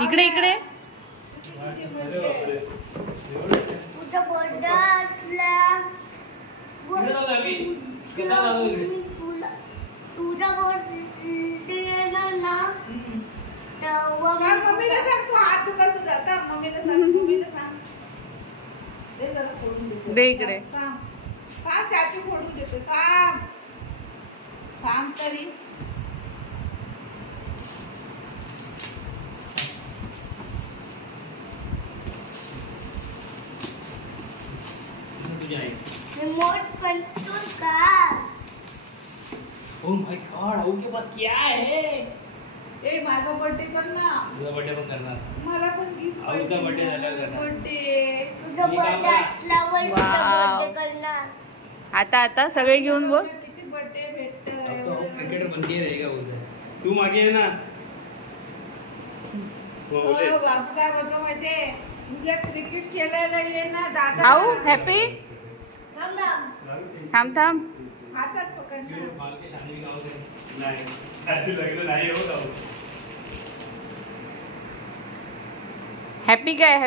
इकडे इकडे मम्मीला सांग तू हात दुखा तुझा आता मम्मीला सांग दे जरा फोडून दे दे इकडे काम चाची फोडून देते काम तरी रिमोट कंट्रोल का ओह माय गॉड आओ के पास क्या है ए माझा बर्थडे कर ना तुझा बर्थडे पण करणार मला पण गिफ्ट आऊचा बर्थडे झाल्यावर करणार बर्थडे तुझा बर्थडे असल्यावर तुझा बर्थडे करणार आता सगळे घेऊन बोल किती बर्थडे भेटत अब तो हम क्रिकेटर बन के रहेगा उधर तू मागे है ना बाप काय करतो माहितीये उद्या क्रिकेट खेळायला ये ना दादा आऊ हॅपी थांब थांब हातात पकडणार माल के शादी गाव से नाही ऐसे लग्न नाही होत आऊ हॅपी काय